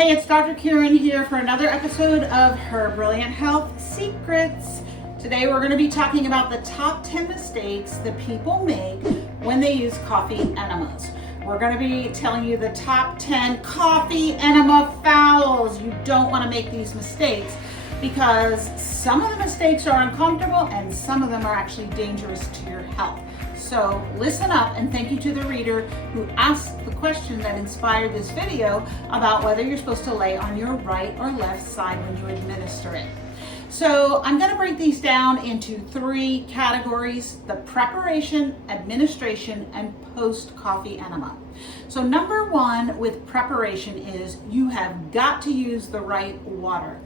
Hey, it's Dr. Kyrin here for another episode of Her Brilliant Health Secrets. Today we're going to be talking about the top 10 mistakes that people make when they use coffee enemas. We're going to be telling you the top 10 coffee enema fouls. You don't want to make these mistakes because some of the mistakes are uncomfortable and some of them are actually dangerous to your health. So listen up, and thank you to the reader who asked the question that inspired this video about whether you're supposed to lay on your right or left side when you administer it. So I'm going to break these down into 3 categories: the preparation, administration, and post-coffee enema. So number 1 with preparation is you have got to use the right water.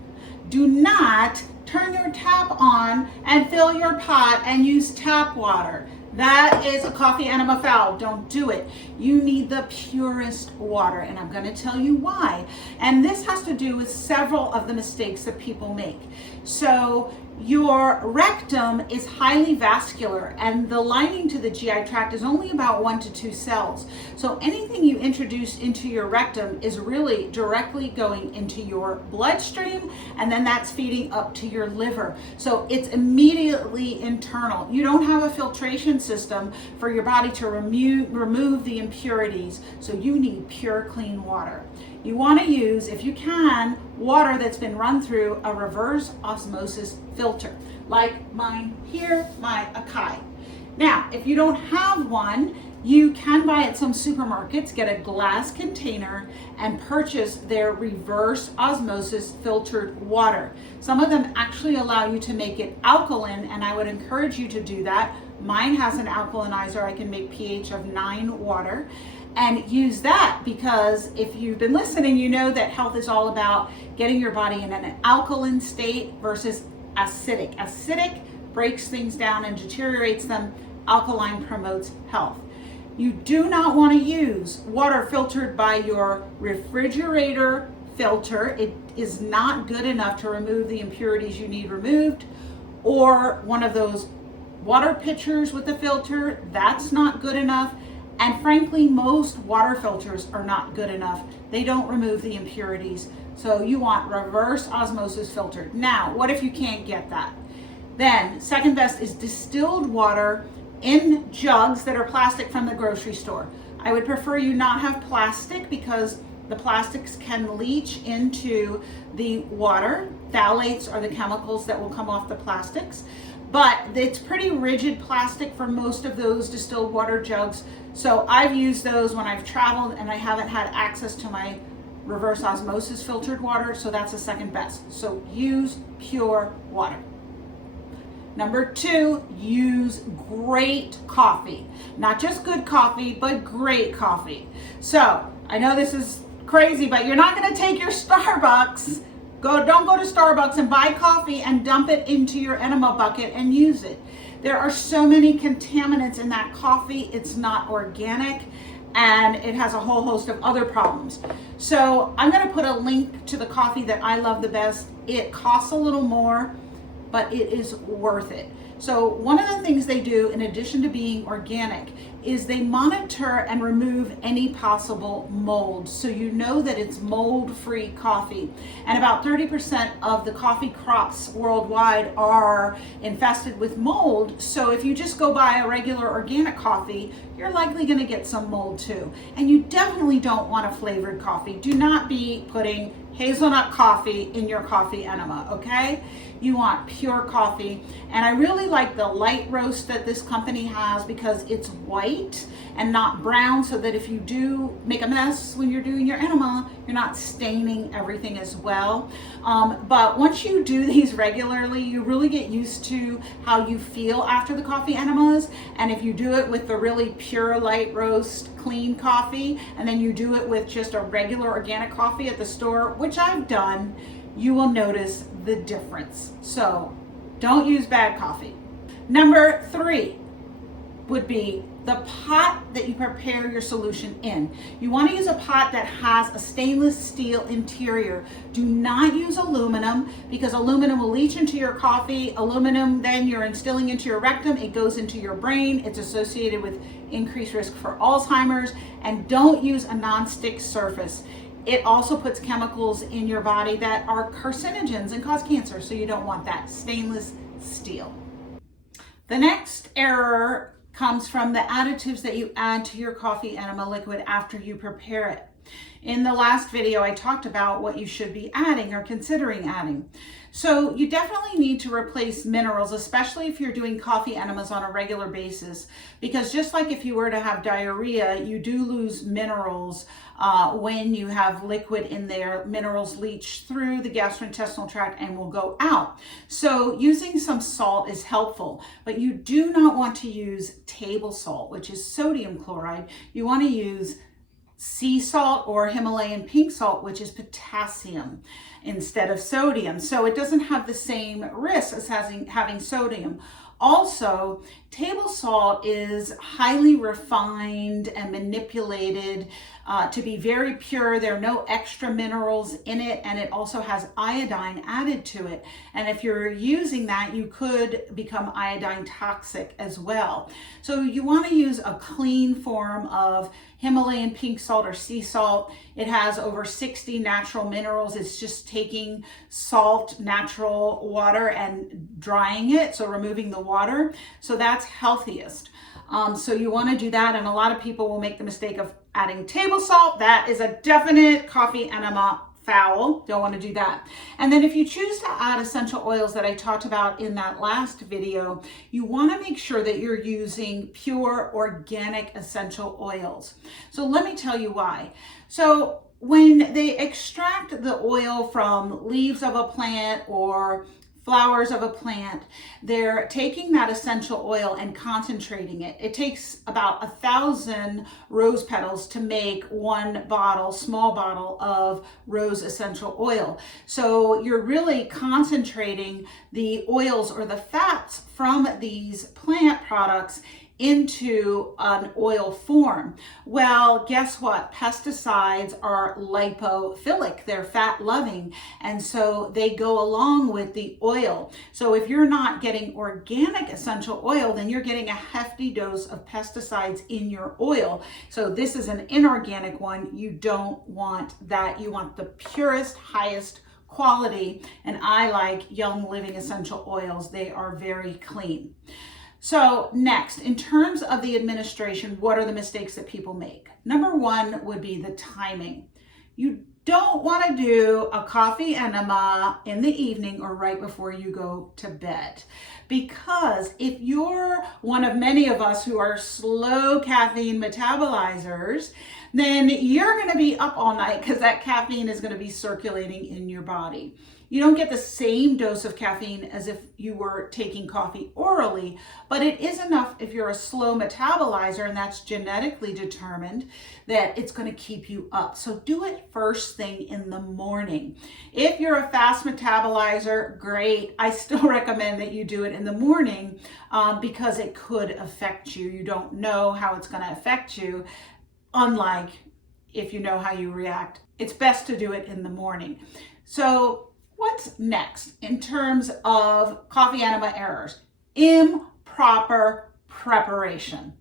Do not turn your tap on and fill your pot and use tap water. That is a coffee enema foul. Don't do it. You need the purest water, and I'm going to tell you why. And this has to do with several of the mistakes that people make. So your rectum is highly vascular, and the lining to the GI tract is only about 1 to 2 cells. So anything you introduce into your rectum is really directly going into your bloodstream, and then that's feeding up to your liver. So it's immediately internal. You don't have a filtration system for your body to remove the impurities. So you need pure, clean water. You want to use, if you can, water that's been run through a reverse osmosis filter, like mine here, my Akai. Now, if you don't have one, you can buy at some supermarkets, get a glass container, and purchase their reverse osmosis filtered water. Some of them actually allow you to make it alkaline, and I would encourage you to do that. Mine has an alkalinizer. I can make pH of 9 water. And use that, because if you've been listening, you know that health is all about getting your body in an alkaline state versus acidic. Acidic breaks things down and deteriorates them. Alkaline promotes health. You do not want to use water filtered by your refrigerator filter. It is not good enough to remove the impurities you need removed. Or one of those water pitchers with a filter, that's not good enough. And frankly, most water filters are not good enough. They don't remove the impurities. So you want reverse osmosis filtered. Now, what if you can't get that? Then second best is distilled water in jugs that are plastic from the grocery store. I would prefer you not have plastic because the plastics can leach into the water. Phthalates are the chemicals that will come off the plastics. But it's pretty rigid plastic for most of those distilled water jugs. So I've used those when I've traveled and I haven't had access to my reverse osmosis filtered water. So that's the second best. So use pure water. Number 2, use great coffee. Not just good coffee, but great coffee. So I know this is crazy, but you're not going to take your Starbucks. Don't go to Starbucks and buy coffee and dump it into your enema bucket and use it. There are so many contaminants in that coffee. It's not organic, and it has a whole host of other problems. So I'm going to put a link to the coffee that I love the best. It costs a little more, but it is worth it. So one of the things they do, in addition to being organic, is they monitor and remove any possible mold. So you know that it's mold-free coffee. And about 30% of the coffee crops worldwide are infested with mold. So if you just go buy a regular organic coffee, you're likely going to get some mold too. And you definitely don't want a flavored coffee. Do not be putting hazelnut coffee in your coffee enema, okay? You want pure coffee. And I really like the light roast that this company has because it's white and not brown, so that if you do make a mess when you're doing your enema, you're not staining everything as well. But once you do these regularly, you really get used to how you feel after the coffee enemas. And if you do it with the really pure light roast clean coffee, and then you do it with just a regular organic coffee at the store, which I've done, you will notice the difference. So don't use bad coffee. Number 3 would be the pot that you prepare your solution in. You want to use a pot that has a stainless steel interior. Do not use aluminum, because aluminum will leach into your coffee. Aluminum, then you're instilling into your rectum. It goes into your brain. It's associated with increased risk for Alzheimer's. And don't use a non-stick surface. It also puts chemicals in your body that are carcinogens and cause cancer, so you don't want that. Stainless steel. The next error comes from the additives that you add to your coffee enema liquid after you prepare it. In the last video, I talked about what you should be adding or considering adding. So you definitely need to replace minerals, especially if you're doing coffee enemas on a regular basis, because just like if you were to have diarrhea, you do lose minerals when you have liquid in there. Minerals leach through the gastrointestinal tract and will go out. So using some salt is helpful, but you do not want to use table salt, which is sodium chloride. You want to use sea salt or Himalayan pink salt, which is potassium instead of sodium. So it doesn't have the same risk as having sodium. Also, table salt is highly refined and manipulated to be very pure. There are no extra minerals in it, and it also has iodine added to it. And if you're using that, you could become iodine toxic as well. So you want to use a clean form of Himalayan pink salt or sea salt. It has over 60 natural minerals. It's just taking salt, natural water, and drying it, so removing the water. So that's healthiest. So you want to do that, and a lot of people will make the mistake of adding table salt. That is a definite coffee enema foul. Don't want to do that. And then if you choose to add essential oils that I talked about in that last video, you want to make sure that you're using pure organic essential oils. So let me tell you why. So when they extract the oil from leaves of a plant or flowers of a plant, they're taking that essential oil and concentrating it. It takes about 1,000 rose petals to make one bottle, small bottle of rose essential oil. So you're really concentrating the oils or the fats from these plant products into an oil form. Well, guess what? Pesticides are lipophilic, they're fat loving, and so they go along with the oil. So if you're not getting organic essential oil, then you're getting a hefty dose of pesticides in your oil. So this is an inorganic one. You don't want that. You want the purest, highest quality, and I like Young Living essential oils. They are very clean. So next, in terms of the administration, what are the mistakes that people make? Number one would be the timing. You don't want to do a coffee enema in the evening or right before you go to bed. Because if you're one of many of us who are slow caffeine metabolizers, then you're going to be up all night because that caffeine is going to be circulating in your body. You don't get the same dose of caffeine as if you were taking coffee orally, but it is enough if you're a slow metabolizer, and that's genetically determined, that it's going to keep you up. So do it first thing in the morning. If you're a fast metabolizer, great. I still recommend that you do it in the morning because it could affect you. You don't know how it's going to affect you, unlike if you know how you react. It's best to do it in the morning. So what's next in terms of coffee enema errors? Improper preparation.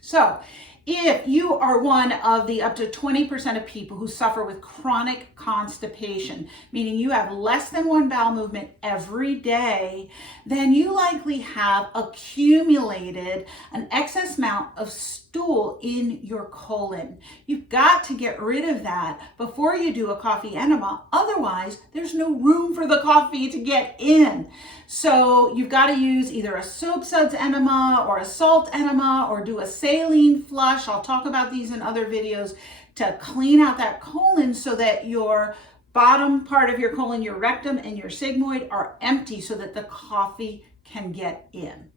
So if you are one of the up to 20% of people who suffer with chronic constipation, meaning you have less than one bowel movement every day, then you likely have accumulated an excess amount of stool in your colon. You've got to get rid of that before you do a coffee enema. Otherwise, there's no room for the coffee to get in. So you've got to use either a soap suds enema or a salt enema or do a saline flush. I'll talk about these in other videos to clean out that colon so that your bottom part of your colon, your rectum and your sigmoid, are empty so that the coffee can get in.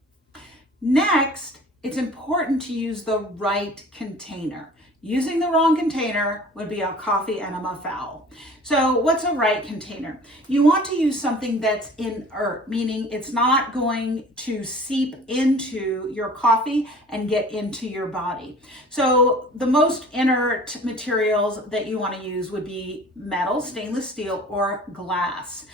Next, it's important to use the right container. Using the wrong container would be a coffee enema foul. So what's a right container? You want to use something that's inert, meaning it's not going to seep into your coffee and get into your body. So the most inert materials that you want to use would be metal, stainless steel, or glass.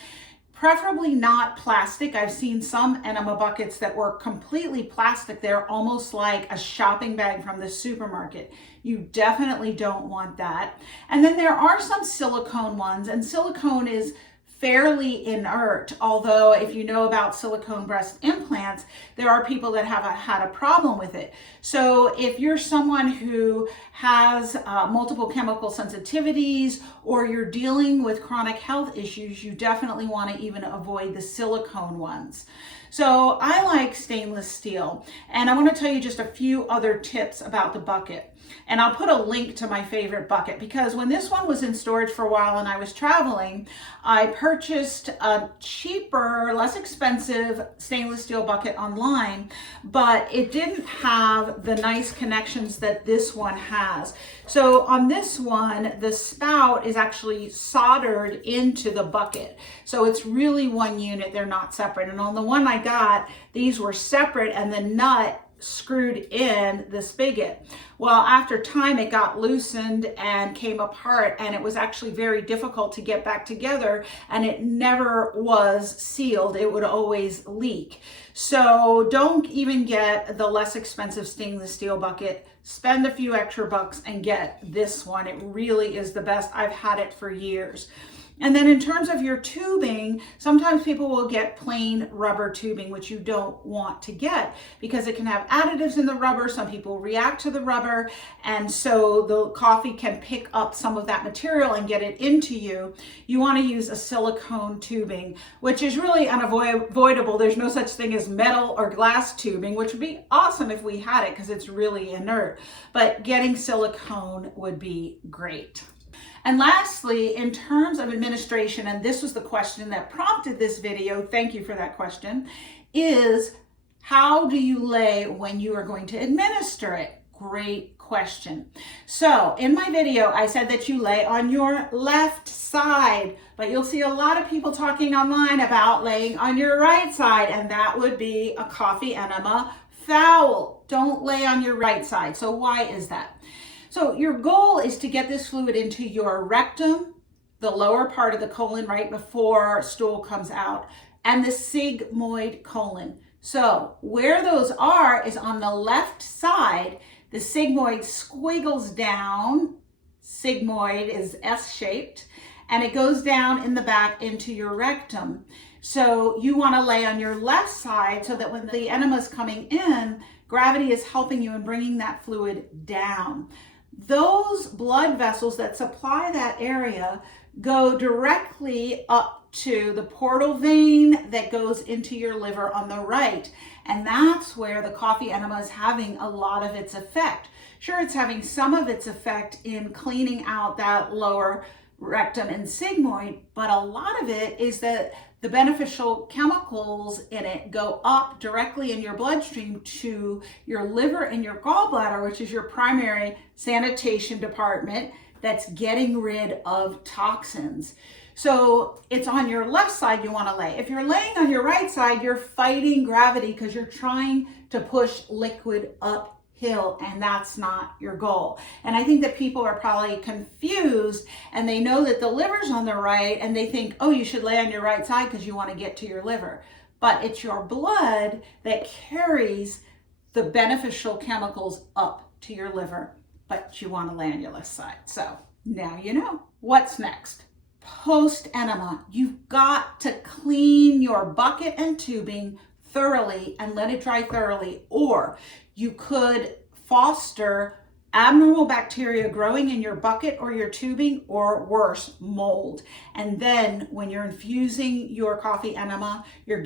Preferably not plastic. I've seen some enema buckets that were completely plastic. They're almost like a shopping bag from the supermarket. You definitely don't want that. And then there are some silicone ones, and silicone is fairly inert, although if you know about silicone breast implants, there are people that have had a problem with it. So if you're someone who has multiple chemical sensitivities, or you're dealing with chronic health issues, you definitely want to even avoid the silicone ones. So I like stainless steel, and I want to tell you just a few other tips about the bucket. And I'll put a link to my favorite bucket, because when this one was in storage for a while and I was traveling, I purchased a cheaper, less expensive stainless steel bucket online, but it didn't have the nice connections that this one has. So on this one, the spout is actually soldered into the bucket. So it's really one unit, they're not separate. And on the one I got, these were separate and the nut screwed in the spigot. Well, after time it got loosened and came apart, and it was actually very difficult to get back together, and it never was sealed. It would always leak. So don't even get the less expensive stainless steel bucket. Spend a few extra bucks and get this one. It really is the best. I've had it for years. And then in terms of your tubing, sometimes people will get plain rubber tubing, which you don't want to get because it can have additives in the rubber. Some people react to the rubber, and so the coffee can pick up some of that material and get it into you. You want to use a silicone tubing, which is really unavoidable. There's no such thing as metal or glass tubing, which would be awesome if we had it because it's really inert. But getting silicone would be great. And lastly, in terms of administration, and this was the question that prompted this video, thank you for that question, is how do you lay when you are going to administer it? Great question. So in my video, I said that you lay on your left side, but you'll see a lot of people talking online about laying on your right side, and that would be a coffee enema foul. Don't lay on your right side. So why is that? So your goal is to get this fluid into your rectum, the lower part of the colon right before stool comes out, and the sigmoid colon. So where those are is on the left side. The sigmoid squiggles down. Sigmoid is S-shaped, and it goes down in the back into your rectum. So you want to lay on your left side so that when the enema is coming in, gravity is helping you in bringing that fluid down. Those blood vessels that supply that area go directly up to the portal vein that goes into your liver on the right. And that's where the coffee enema is having a lot of its effect. Sure, it's having some of its effect in cleaning out that lower rectum and sigmoid, but a lot of it is that the beneficial chemicals in it go up directly in your bloodstream to your liver and your gallbladder, which is your primary sanitation department that's getting rid of toxins. So it's on your left side you want to lay. If you're laying on your right side, you're fighting gravity because you're trying to push liquid uphill, and that's not your goal. And I think that people are probably confused, and they know that the liver's on the right, and they think, oh, you should lay on your right side because you want to get to your liver. But it's your blood that carries the beneficial chemicals up to your liver, but you want to lay on your left side. So now you know. What's next? Post enema, you've got to clean your bucket and tubing thoroughly and let it dry thoroughly, or you could foster abnormal bacteria growing in your bucket or your tubing, or worse, mold. And then when you're infusing your coffee enema, you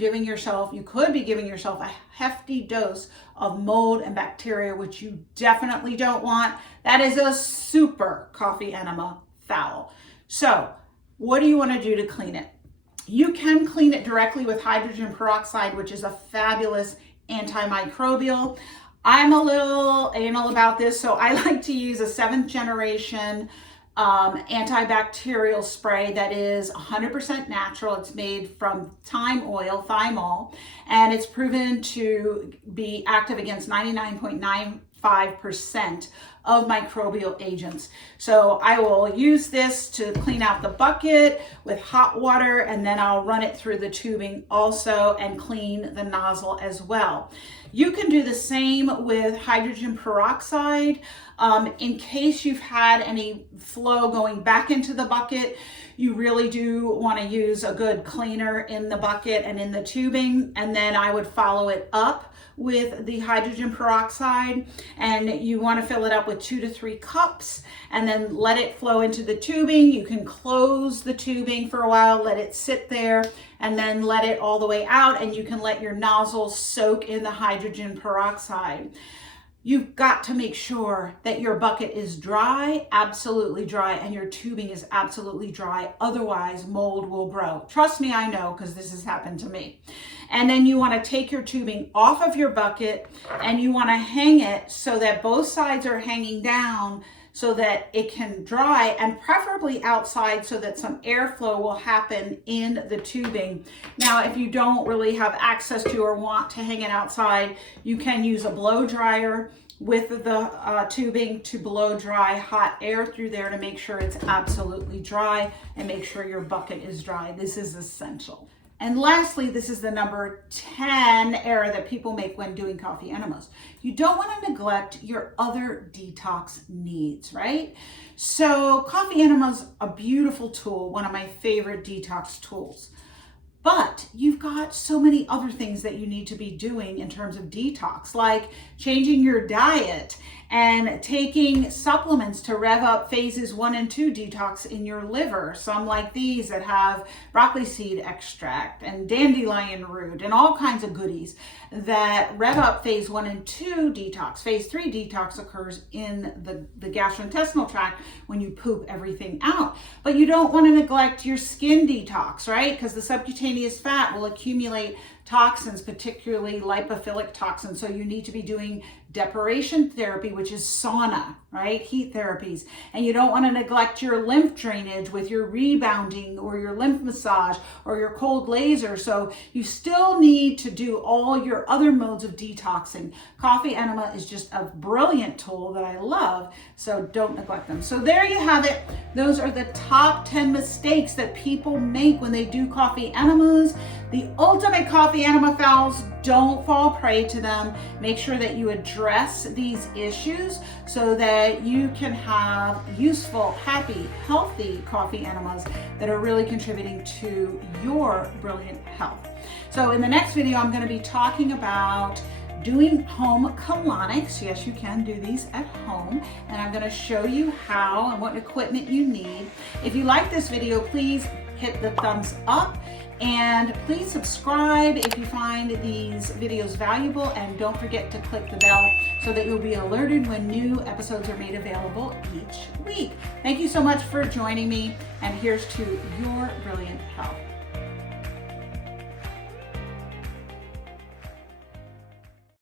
could be giving yourself a hefty dose of mold and bacteria, which you definitely don't want. That is a super coffee enema foul. So what do you want to do to clean it? You can clean it directly with hydrogen peroxide, which is a fabulous antimicrobial. I'm a little anal about this, so I like to use a 7th generation antibacterial spray that is 100% natural. It's made from thyme oil, thymol, and it's proven to be active against 99.95% 95% of microbial agents. So I will use this to clean out the bucket with hot water, and then I'll run it through the tubing also and clean the nozzle as well. You can do the same with hydrogen peroxide. In case you've had any flow going back into the bucket, you really do want to use a good cleaner in the bucket and in the tubing, and then I would follow it up with the hydrogen peroxide, and you want to fill it up with 2 to 3 cups and then let it flow into the tubing. You can close the tubing for a while, let it sit there, and then let it all the way out, and you can let your nozzle soak in the hydrogen peroxide. You've got to make sure that your bucket is dry, absolutely dry, and your tubing is absolutely dry. Otherwise, mold will grow. Trust me, I know, because this has happened to me. And then you want to take your tubing off of your bucket and you want to hang it so that both sides are hanging down so that it can dry, and preferably outside so that some airflow will happen in the tubing. Now, if you don't really have access to or want to hang it outside, you can use a blow dryer with the tubing to blow dry hot air through there to make sure it's absolutely dry and make sure your bucket is dry. This is essential. And lastly, this is the number 10 error that people make when doing coffee enemas. You don't want to neglect your other detox needs, right? So coffee enemas, a beautiful tool, one of my favorite detox tools. But you've got so many other things that you need to be doing in terms of detox, like changing your diet and taking supplements to rev up phases 1 and 2 detox in your liver. Some like these that have broccoli seed extract and dandelion root and all kinds of goodies that rev up phase 1 and 2 detox. Phase 3 detox occurs in the gastrointestinal tract when you poop everything out. But you don't want to neglect your skin detox, right? Because the subcutaneous fat will accumulate toxins, particularly lipophilic toxins. So you need to be doing deprivation therapy, which is sauna, right? Heat therapies. And you don't want to neglect your lymph drainage with your rebounding or your lymph massage or your cold laser. So you still need to do all your other modes of detoxing. Coffee enema is just a brilliant tool that I love, so don't neglect them. So there you have it. Those are the top 10 mistakes that people make when they do coffee enemas. The ultimate coffee enema fouls, don't fall prey to them. Make sure that you address these issues so that you can have useful, happy, healthy coffee enemas that are really contributing to your brilliant health. So in the next video, I'm going to be talking about doing home colonics. Yes, you can do these at home, and I'm going to show you how and what equipment you need. If you like this video, please hit the thumbs up. And please subscribe if you find these videos valuable, and don't forget to click the bell so that you'll be alerted when new episodes are made available each week. Thank you so much for joining me, and here's to your brilliant health.